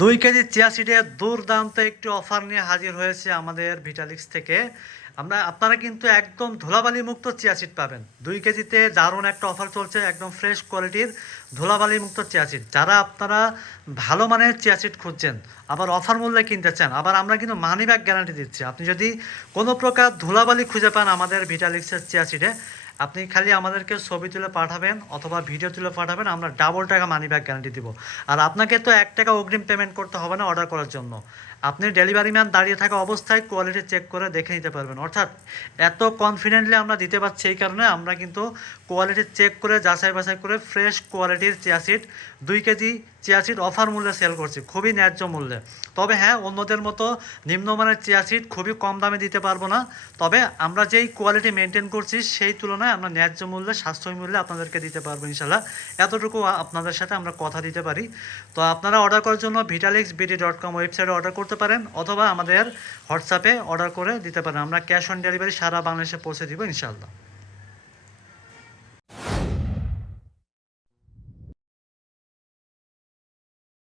2 KG chia সিডে দুর্দান্ত একটি offer নিয়ে হাজির হয়েছে আমাদের ভিটালিক্স থেকে। আপনারা কিন্তু একদম ধুলাবালি মুক্ত চিয়া সিড পাবেন। 2 কেজিতে দারুণ একটা অফার চলছে, একদম ফ্রেশ কোয়ালিটির ধুলাবালি মুক্ত চিয়া সিড। যারা আপনারা ভালো মানের চিয়া সিড খুঁজছেন, আবার অফার মূল্যে কিনতে চান, আবার আমরা কিন্তু মানি ব্যাক গ্যারান্টি দিচ্ছি। আপনি যদি কোনো প্রকার ধুলাবালি খুঁজে পান আমাদের ভিটালিক্সের চিয়া সিডে, আপনি খালি আমাদেরকে ছবি তুলে পাঠাবেন অথবা ভিডিও তুলে পাঠাবেন, আমরা ডাবল টাকা মানি ব্যাক গ্যারান্টি দিব। আর আপনাকে তো 1 টাকা অগ্রিম পেমেন্ট করতে হবে না অর্ডার করার জন্য। আপনি ডেলিভারি ম্যান দাঁড়িয়ে থাকা অবস্থায় কোয়ালিটি চেক করে দেখে নিতে পারবেন। অর্থাৎ এত কনফিডেন্টলি আমরা দিতে পারছি, এই কারণে আমরা কিন্তু কোয়ালিটি চেক করে যাচাই বাছাই করে ফ্রেশ কোয়ালিটির chia seed 2 KG chia seed offer মূল্যে সেল করছি, খুবই ন্যায্য মূল্যে। তবে হ্যাঁ, অন্যদের মতো নিম্নমানের চিয়া সিড খুবই কম দামে দিতে পারবো না। তবে আমরা যেই কোয়ালিটি মেনটেন করছি সেই তুলনায় আমরা ন্যায্য মূল্যে, সাশ্রয়ী মূল্যে আপনাদেরকে দিতে পারবো ইনশাল্লাহ। এতটুকু আপনাদের সাথে আমরা কথা দিতে পারি। তো আপনারা অর্ডার করার জন্য vitalixbd.com ওয়েবসাইটে অর্ডার করতে পারেন অথবা আমাদের হোয়াটসঅ্যাপে অর্ডার করে দিতে পারেন। আমরা ক্যাশ অন ডেলিভারি সারা বাংলাদেশে পৌঁছে দিব ইনশাল্লাহ।